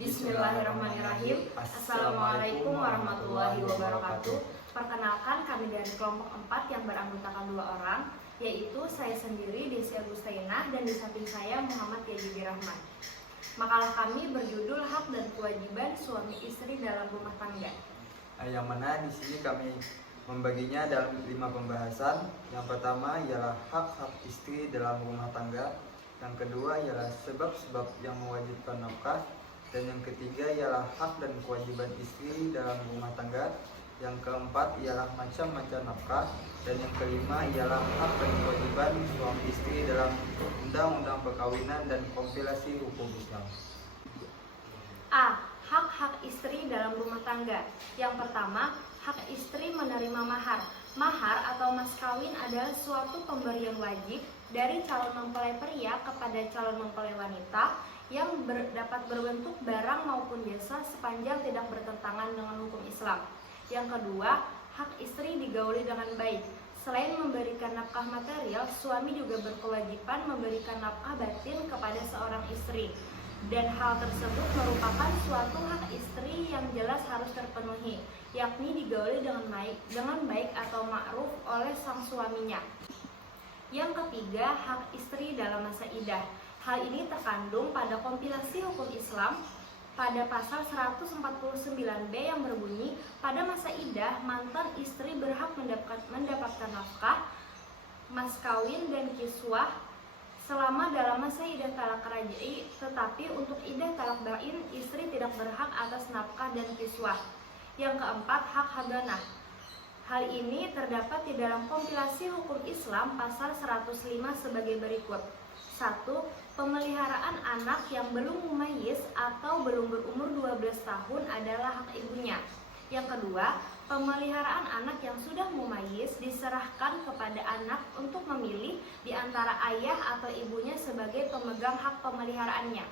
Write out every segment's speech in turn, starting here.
Bismillahirrahmanirrahim. Assalamualaikum warahmatullahi wabarakatuh. Perkenalkan, kami dari kelompok 4 yang beranggotakan 2 orang, yaitu saya sendiri Desi Agustainah dan di samping saya Muhammad Yajibi Rahman. Makalah kami berjudul Hak dan Kewajiban Suami Istri dalam Rumah Tangga. Yang mana di sini kami membaginya dalam 5 pembahasan. Yang pertama ialah hak-hak istri dalam rumah tangga. Yang kedua ialah sebab-sebab yang mewajibkan nafkah. Dan yang ketiga ialah hak dan kewajiban istri dalam rumah tangga. Yang keempat ialah macam-macam nafkah. Dan yang kelima ialah hak dan kewajiban suami istri dalam undang-undang perkawinan dan kompilasi hukum Islam. A. Hak-hak istri dalam rumah tangga. Yang pertama, hak istri menerima mahar. Mahar atau mas kawin adalah suatu pemberian wajib dari calon mempelai pria kepada calon mempelai wanita yang dapat berbentuk barang maupun jasa sepanjang tidak bertentangan dengan hukum Islam. Yang kedua, hak istri digauli dengan baik. Selain memberikan nafkah material, suami juga berkewajiban memberikan nafkah batin kepada seorang istri. Dan hal tersebut merupakan suatu hak istri yang jelas harus terpenuhi, yakni digauli dengan baik atau ma'ruf oleh sang suaminya. Yang ketiga, hak istri dalam masa iddah. Hal ini terkandung pada kompilasi hukum Islam pada pasal 149B yang berbunyi, pada masa iddah mantan istri berhak mendapatkan nafkah, mas kawin dan kiswah selama dalam masa iddah talak raj'i, tetapi untuk iddah talak bain istri tidak berhak atas nafkah dan kiswah. Yang keempat, hak hadanah. Hal ini terdapat di dalam kompilasi hukum Islam pasal 105 sebagai berikut. 1. Pemeliharaan anak yang belum mumayyiz atau belum berumur 12 tahun adalah hak ibunya. Yang kedua, pemeliharaan anak yang sudah mumayyiz diserahkan kepada anak untuk memilih di antara ayah atau ibunya sebagai pemegang hak pemeliharaannya.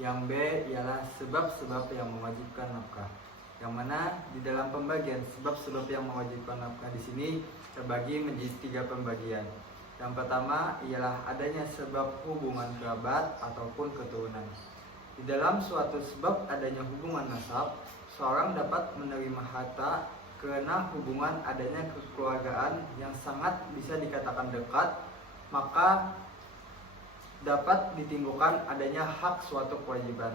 Yang B ialah sebab-sebab yang mewajibkan nafkah. Yang mana di dalam pembagian sebab-sebab yang mewajibkan nafkah di sini terbagi menjadi 3 pembagian. Yang pertama ialah adanya sebab hubungan kerabat ataupun keturunan. Di dalam suatu sebab adanya hubungan nasab, seorang dapat menerima harta karena hubungan adanya kekeluargaan yang sangat bisa dikatakan dekat, maka dapat ditimbulkan adanya hak suatu kewajiban.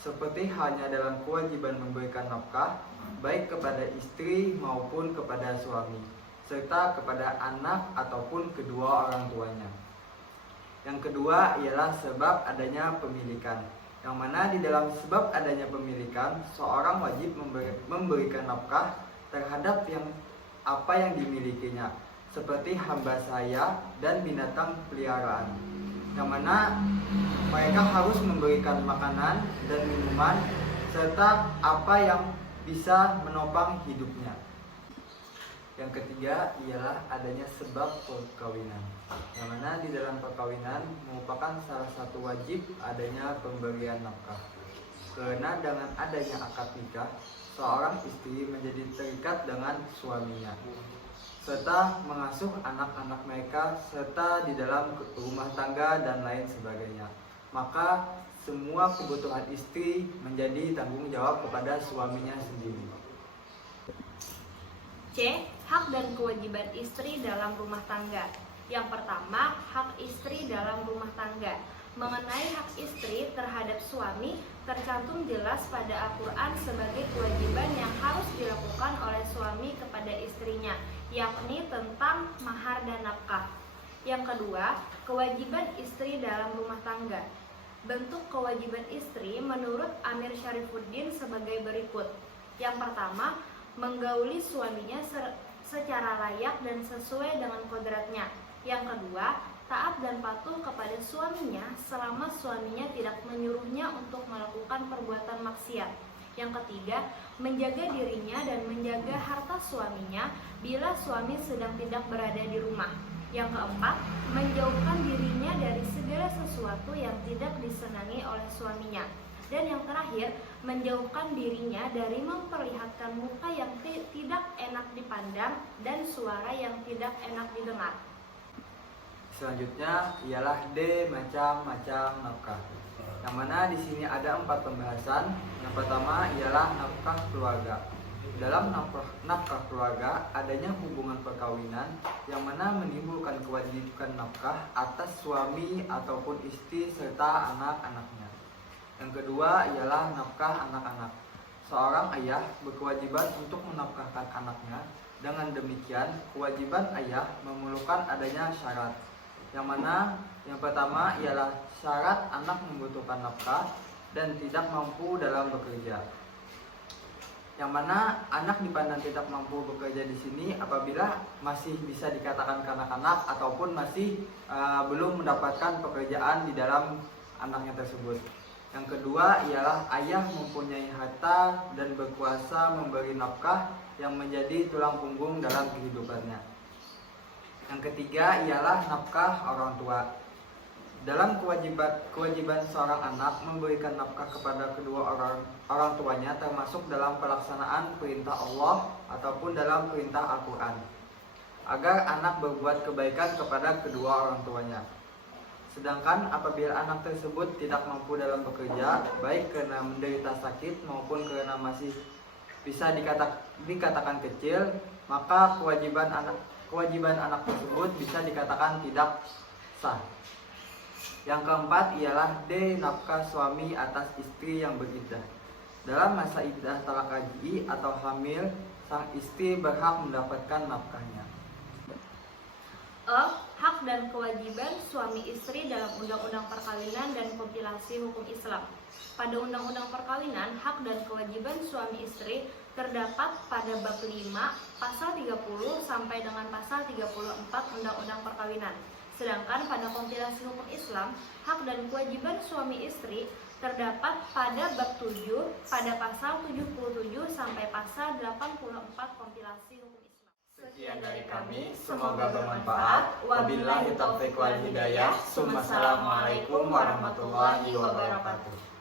Seperti halnya dalam kewajiban memberikan nafkah baik kepada istri maupun kepada suami, serta kepada anak ataupun kedua orang tuanya. Yang kedua ialah sebab adanya pemilikan, yang mana di dalam sebab adanya pemilikan, seorang wajib memberikan nafkah terhadap apa yang dimilikinya, seperti hamba sahaya dan binatang peliharaan, yang mana mereka harus memberikan makanan dan minuman serta apa yang bisa menopang hidupnya. Yang ketiga ialah adanya sebab perkawinan, yang mana di dalam perkawinan merupakan salah satu wajib adanya pemberian nafkah. Karena dengan adanya akad nikah, seorang istri menjadi terikat dengan suaminya, serta mengasuh anak-anak mereka, serta di dalam rumah tangga dan lain sebagainya. Maka semua kebutuhan istri menjadi tanggung jawab kepada suaminya sendiri. C. Hak dan kewajiban istri dalam rumah tangga. Yang pertama, hak istri dalam rumah tangga. Mengenai hak istri terhadap suami tercantum jelas pada Al-Quran sebagai kewajiban yang harus dilakukan oleh suami kepada istrinya, yakni tentang mahar dan nafkah. Yang kedua, kewajiban istri dalam rumah tangga. Bentuk kewajiban istri menurut Amir Syarifuddin sebagai berikut. Yang pertama, menggauli suaminya secara layak dan sesuai dengan kodratnya. Yang kedua, taat dan patuh kepada suaminya selama suaminya tidak menyuruhnya untuk melakukan perbuatan maksiat. Yang ketiga, menjaga dirinya dan menjaga harta suaminya bila suami sedang tidak berada di rumah. Yang keempat, menjauhkan dirinya dari segala sesuatu yang tidak disenangi oleh suaminya. Dan yang terakhir, menjauhkan dirinya dari memperlihatkan muka yang tidak enak dipandang dan suara yang tidak enak didengar. Selanjutnya ialah D. Macam-macam nafkah. Yang mana di sini ada 4 pembahasan. Yang pertama ialah nafkah keluarga. Dalam nafkah keluarga adanya hubungan perkawinan yang mana menimbulkan kewajiban nafkah atas suami ataupun istri serta anak-anaknya. Yang kedua ialah nafkah anak-anak. Seorang ayah berkewajiban untuk menafkahkan anaknya. Dengan demikian, kewajiban ayah memerlukan adanya syarat. Yang mana yang pertama ialah syarat anak membutuhkan nafkah dan tidak mampu dalam bekerja. Yang mana anak dipandang tidak mampu bekerja di sini apabila masih bisa dikatakan kanak-kanak ataupun masih belum mendapatkan pekerjaan di dalam anaknya tersebut. Yang kedua ialah ayah mempunyai harta dan berkuasa memberi nafkah yang menjadi tulang punggung dalam kehidupannya. Yang ketiga ialah nafkah orang tua. Dalam kewajiban seorang anak memberikan nafkah kepada kedua orang tuanya termasuk dalam pelaksanaan perintah Allah ataupun dalam perintah Al-Quran agar anak berbuat kebaikan kepada kedua orang tuanya. Sedangkan apabila anak tersebut tidak mampu dalam bekerja, baik karena menderita sakit maupun karena masih bisa dikatakan kecil, maka kewajiban anak tersebut bisa dikatakan tidak sah. Yang keempat ialah D. Nafkah suami atas istri yang beriddah. Dalam masa iddah talak raj'i atau hamil, sang istri berhak mendapatkan nafkahnya. E. Hak dan kewajiban suami istri dalam Undang-Undang Perkawinan dan Kompilasi Hukum Islam. Pada Undang-Undang Perkawinan, hak dan kewajiban suami istri terdapat pada bab 5, pasal 30 sampai dengan pasal 34 Undang-Undang Perkawinan. Sedangkan pada kompilasi hukum Islam, hak dan kewajiban suami istri terdapat pada bab 7 pada pasal 77 sampai pasal 84 kompilasi hukum Islam. Sekian dari kami, semoga bermanfaat. Wabillahi taufiq wal hidayah. Assalamualaikum warahmatullahi wabarakatuh.